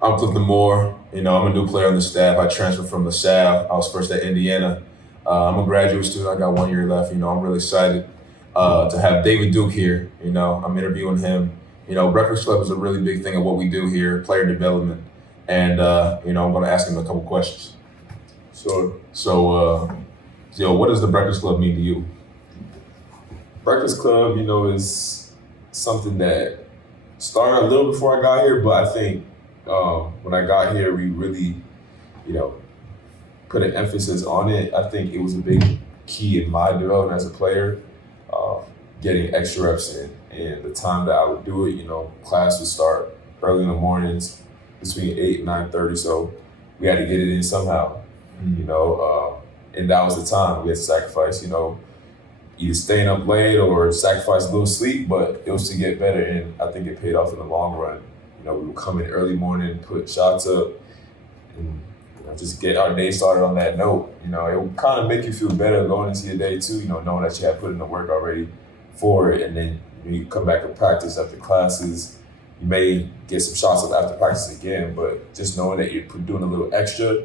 I'm Clifton Moore. I'm a new player on the staff. I transferred from LaSalle. I was first at Indiana. I'm a graduate student. I got 1 year left. I'm really excited to have David Duke here. I'm interviewing him. Breakfast Club is a really big thing of what we do here, player development. And, I'm going to ask him a couple questions. So, what does the Breakfast Club mean to you? Breakfast Club, is something that started a little before I got here, but I think when I got here, we really, you know, put an emphasis on it. I think it was a big key in my development as a player, uh, getting extra reps in. And the time that I would do it, class would start early in the mornings between 8 and 9:30. So we had to get it in somehow, and that was the time we had to sacrifice, either staying up late or sacrifice a little sleep, but it was to get better. And I think it paid off in the long run. We would come in early morning, put shots up, and just get our day started on that note. It would kind of make you feel better going into your day too, knowing that you had put in the work already for it. And then you come back to practice after classes, you may get some shots up after practice again, but just knowing that you're doing a little extra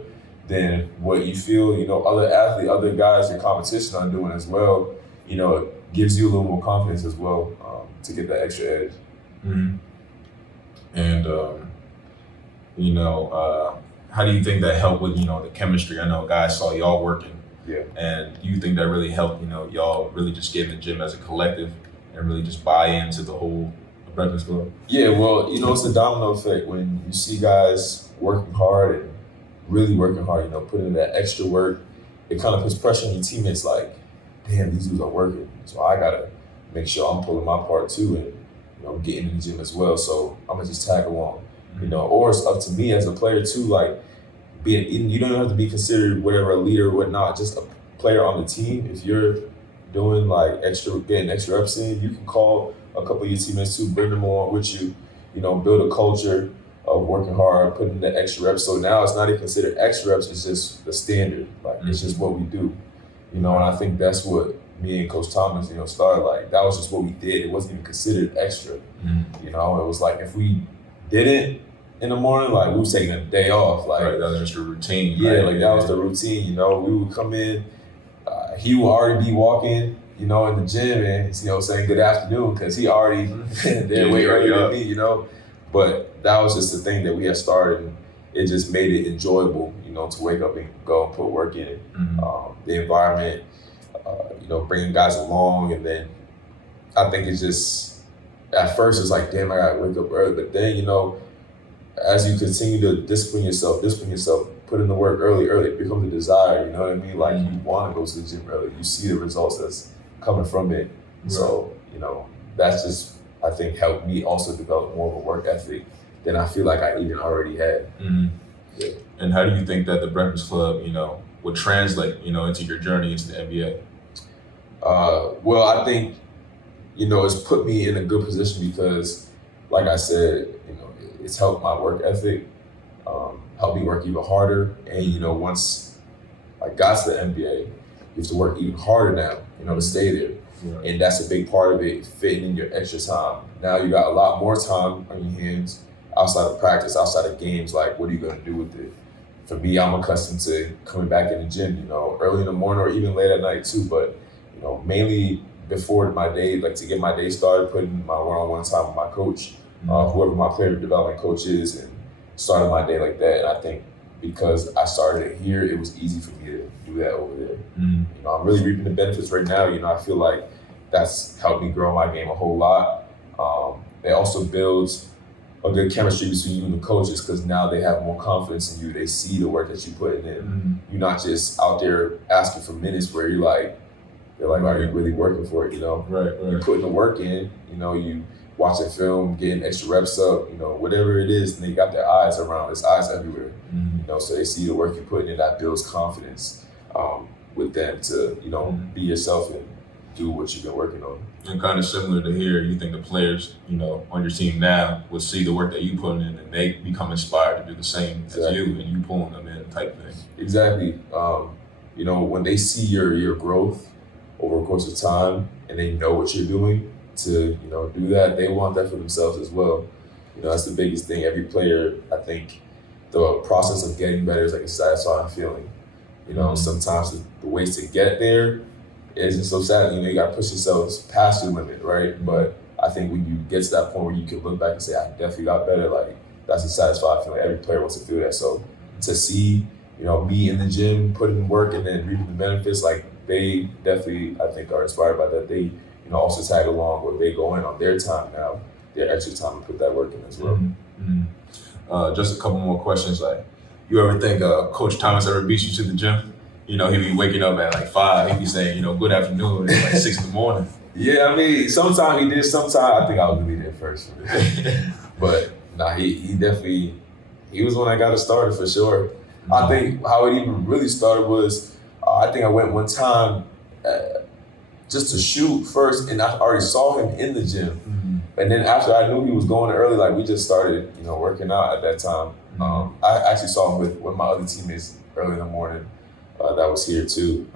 than what you feel, other athletes, other guys in competition are doing as well, it gives you a little more confidence as well, to get that extra edge. Mm-hmm. And, how do you think that helped with, the chemistry? I know guys saw y'all working. Yeah. And do you think that really helped, y'all really just get in the gym as a collective and really just buy into the whole Breakfast Club? Yeah, well, it's a domino effect when you see guys working hard and really working hard, putting in that extra work. It kind of puts pressure on your teammates like, damn, these dudes are working. So I got to make sure I'm pulling my part too and, getting in the gym as well. So I'm going to just tag along, or it's up to me as a player too, like, you don't have to be considered whatever a leader or whatnot, just a player on the team. If you're doing like getting extra reps in, you can call a couple of your teammates too, bring them on with you, build a culture of working hard, putting the extra reps. So now it's not even considered extra reps, it's just the standard. Like it's just what we do. And I think that's what me and Coach Thomas, started like. That was just what we did. It wasn't even considered extra. It was like if we didn't in the morning, like we was taking a day off. Like Right, that was just a routine. yeah, right? like that was the routine. We would come in, he would already be walking, in the gym and saying good afternoon because he already there way earlier than me, But that was just the thing that we had started, and it just made it enjoyable, to wake up and go and put work in it. The environment, bringing guys along, and then I think it's just at first it's like, damn, I gotta wake up early, but then as you continue to discipline yourself, put in the work early, it becomes a desire, you know what I mean? Like you want to go to the gym early. You see the results that's coming from it. Right. So, that's just, I think, helped me also develop more of a work ethic than I feel like I even already had. Mm-hmm. Yeah. And how do you think that the Breakfast Club, would translate, into your journey into the NBA? Well, I think, it's put me in a good position because, like I said, it's helped my work ethic, helped me work even harder. And, once I got to the NBA, you have to work even harder now, to stay there. Right. And that's a big part of it, fitting in your extra time. Now you got a lot more time on your hands outside of practice, outside of games. Like, what are you going to do with it? For me, I'm accustomed to coming back in the gym, early in the morning or even late at night too. But, mainly before my day, like to get my day started, putting my one-on-one time with my coach, whoever my player development coach is, and started my day like that. And I think because I started it here, it was easy for me to do that over there. I'm really reaping the benefits right now. I feel like that's helped me grow my game a whole lot. It also builds a good chemistry between you and the coaches because now they have more confidence in you. They see the work that you're putting in. You're not just out there asking for minutes where they're like, are you really working for it, Right. You're putting the work in, you watching film, getting extra reps up, whatever it is, and they got their eyes around. There's eyes everywhere, so they see the work you're putting in. That builds confidence with them to, be yourself and do what you've been working on. And kind of similar to here, you think the players, on your team now will see the work that you put in and they become inspired to do the same as you and you pulling them in type thing. Exactly. When they see your growth over a course of time and they know what you're doing to, do that, they want that for themselves as well. that's the biggest thing. Every player, I think, the process of getting better is like a satisfying feeling. Sometimes the ways to get there is just so sad. You got to push yourselves past your limit, right? But I think when you get to that point where you can look back and say, I definitely got better, like that's a satisfying feeling. Every player wants to feel that. So to see, me in the gym, putting in work and then reaping the benefits, like they definitely, I think, are inspired by that. They, also tag along or they go in on their time now, their extra time and put that work in as well. Just a couple more questions. Like, you ever think Coach Thomas ever beat you to the gym? He'd be waking up at like 5. He'd be saying, good afternoon at like 6 in the morning. Yeah, I mean, sometimes he did. Sometimes I think I was really there first. But nah, he definitely, he was when I got it started for sure. I think how it even really started was, I think I went one time just to shoot first, and I already saw him in the gym. And then after I knew he was going early, like we just started, working out at that time. I actually saw him with one of my other teammates early in the morning that was here too.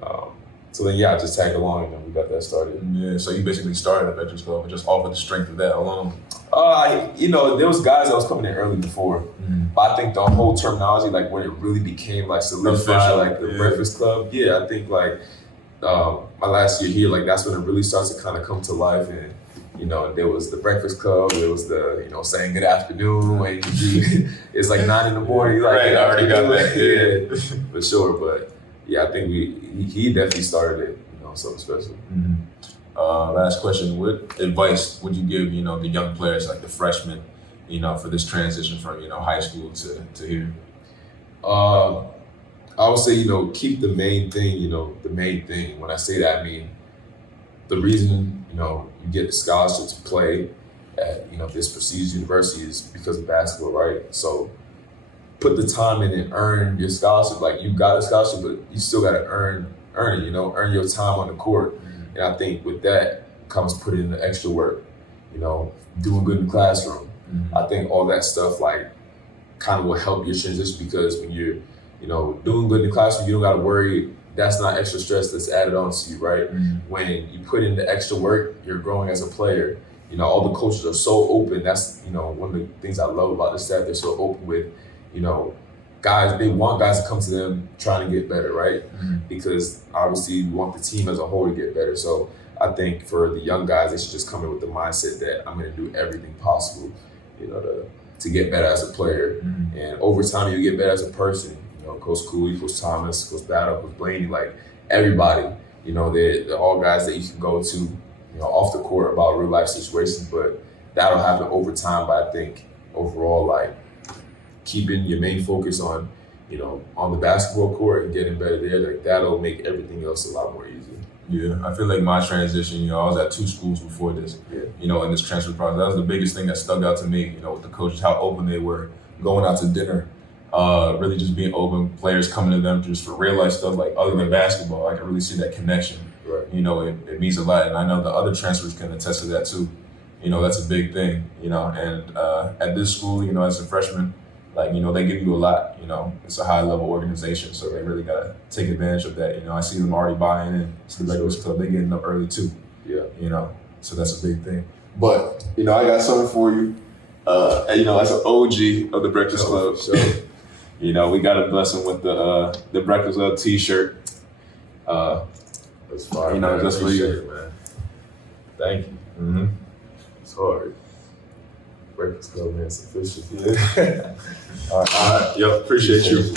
So then, I just tagged along and then we got that started. Yeah, so you basically started at Veterans Club and just offered the strength of that alone. There was guys that was coming in early before, but I think the whole terminology, like when it really became like solidified, like the Breakfast Club. Yeah, I think like my last year here, like that's when it really starts to kind of come to life. And there was the Breakfast Club, there was the saying good afternoon when it's like 9 in the morning. Like, right, I already got that. Yeah, for sure. But yeah, I think he definitely started it. Something special. Last question: what advice would you give the young players, like the freshmen, for this transition from high school to here? I would say keep the main thing. The main thing. When I say that, I mean the reason you get a scholarship to play at this prestigious university is because of basketball, right? So put the time in and earn your scholarship. Like you got a scholarship, but you still got to earn it. Earn your time on the court. And I think with that comes putting in the extra work. Doing good in the classroom. I think all that stuff like kind of will help your transition because when you're doing good in the classroom, you don't got to worry. That's not extra stress that's added on to you, right? When you put in the extra work, you're growing as a player. All the coaches are so open. That's, one of the things I love about the staff. They're so open with, guys, they want guys to come to them trying to get better, right? Because obviously we want the team as a whole to get better. So I think for the young guys, they should just come in with the mindset that I'm going to do everything possible, to get better as a player. And over time, you get better as a person. Coach Cooley, Coach Thomas, Coach Battle, Coach Blaney, like everybody, they're all guys that you can go to, off the court about real life situations, but that'll happen over time. But I think overall, like keeping your main focus on, on the basketball court and getting better there, like that'll make everything else a lot more easier. Yeah, I feel like my transition, I was at 2 schools before this, in this transfer process. That was the biggest thing that stuck out to me, with the coaches, how open they were, going out to dinner. Really just being open, players coming to them just for real life stuff like other than basketball. I can really see that connection. Right. It means a lot. And I know the other transfers can attest to that too. That's a big thing, and at this school, as a freshman, like, they give you a lot, it's a high level organization. So they really got to take advantage of that. I see them already buying in to the Breakfast Club. They're getting up early too. Yeah. So that's a big thing. But, I got something for you. As an OG of the Breakfast Club. Sure. We got to bless him with the Breakfast Club T-shirt. That's fine. Just for you, man. Thank you. It's hard. Breakfast Club, man. It's official. Yeah. All right. Yo, appreciate you.